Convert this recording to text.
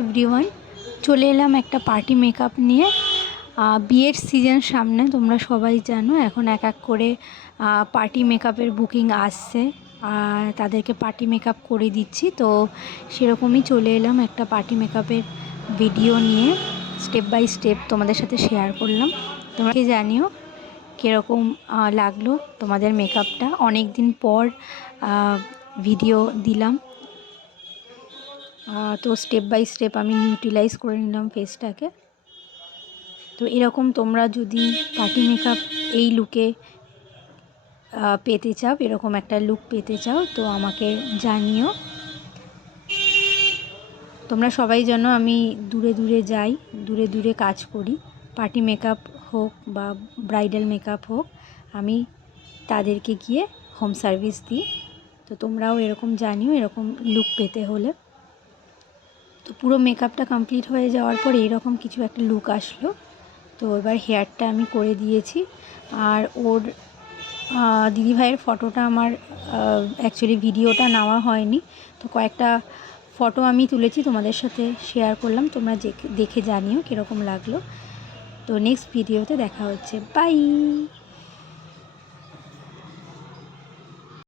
Everyone, চলে এলাম একটা পার্টি মেকআপ নিয়ে। বিয়ের সিজন সামনে, তোমরা সবাই জানো এখন এক এক করে পার্টি মেকআপের বুকিং আসছে আর তাদেরকে পার্টি মেকআপ করে দিচ্ছি। তো সেরকমই চলে এলাম একটা পার্টি মেকআপের ভিডিও নিয়ে, স্টেপ বাই স্টেপ তোমাদের সাথে শেয়ার করলাম। তোমরা কি জানিও কীরকম লাগলো তোমাদের মেকআপটা। অনেক দিন পর ভিডিও দিলাম, তো স্টেপ বাই স্টেপ আমি ইউটিলাইজ করে নিলাম ফেসটাকে। তো এরকম তোমরা যদি পার্টি মেকআপ এই লুকে পেতে চাও, এরকম একটা লুক পেতে চাও, তো আমাকে জানিও। তোমরা সবাই জানো আমি দূরে দূরে যাই, দূরে দূরে কাজ করি। পার্টি মেকআপ হোক বা ব্রাইডাল মেকআপ হোক, আমি তাদেরকে গিয়ে হোম সার্ভিস দিই। তো তোমরাও এরকম জানিও এরকম লুক পেতে হলে। তো পুরো মেকআপটা কমপ্লিট হয়ে যাওয়ার পর এইরকম কিছু একটা লুক আসলো। তো এবার হেয়ারটা আমি করে দিয়েছি। আর ওর দিদিভাইয়ের ফটোটা আমার অ্যাকচুয়ালি ভিডিওটা নেওয়া হয়নি, তো কয়েকটা ফটো আমি তুলেছি তোমাদের সাথে শেয়ার করলাম। তোমরা দেখে জানিও কীরকম লাগলো। তো নেক্সট ভিডিওতে দেখা হচ্ছে, বাই।